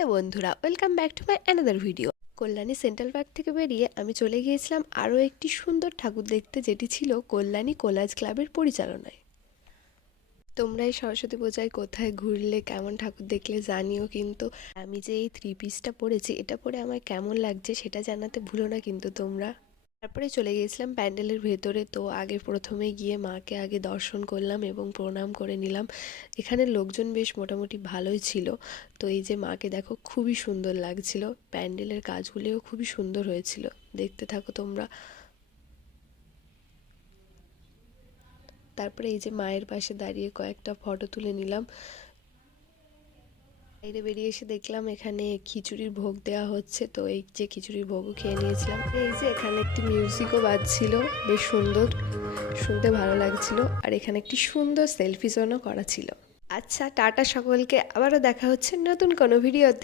Hello বন্ধুরা, welcome back to my another video. Kalyani central park থেকে বেরিয়ে আমি চলে গিয়েছিলাম আরও একটি সুন্দর ঠাকুর দেখতে, যেটি ছিল কল্যাণী কোলাজ ক্লাবের পরিচালনায়। তোমরা এই সরস্বতী পূজায় কোথায় ঘুরলে, কেমন ঠাকুর দেখলে জানিও। কিন্তু আমি যে এই থ্রি পিসটা পরেছি, এটা পরে আমার কেমন লাগছে সেটা জানাতে ভুলো না কিন্তু তোমরা। তারপরে চলে গিয়েছিলাম প্যান্ডেলের ভেতরে। তো আগে প্রথমে গিয়ে মাকে আগে দর্শন করলাম এবং প্রণাম করে নিলাম। এখানে লোকজন বেশ মোটামুটি ভালোই ছিল। তো এই যে মাকে দেখো, খুবই সুন্দর লাগছিল, প্যান্ডেলের কাজগুলিও খুবই সুন্দর হয়েছিল, দেখতে থাকো তোমরা। তারপরে এই যে মায়ের পাশে দাঁড়িয়ে কয়েকটা ফটো তুলে নিলাম। বাইরে বেরিয়ে এসে দেখলাম এখানে খিচুড়ির ভোগ দেওয়া হচ্ছে। তো এই যে খিচুড়ির ভোগও খেয়ে নিয়েছিলাম। এই যে এখানে একটি মিউজিকও বাজছিল, বেশ সুন্দর, শুনতে ভালো লাগছিল। আর এখানে একটি সুন্দর সেলফি জোনও করা ছিল। আচ্ছা, টাটা সকলকে, আবারও দেখা হচ্ছে নতুন কোনো ভিডিওতে।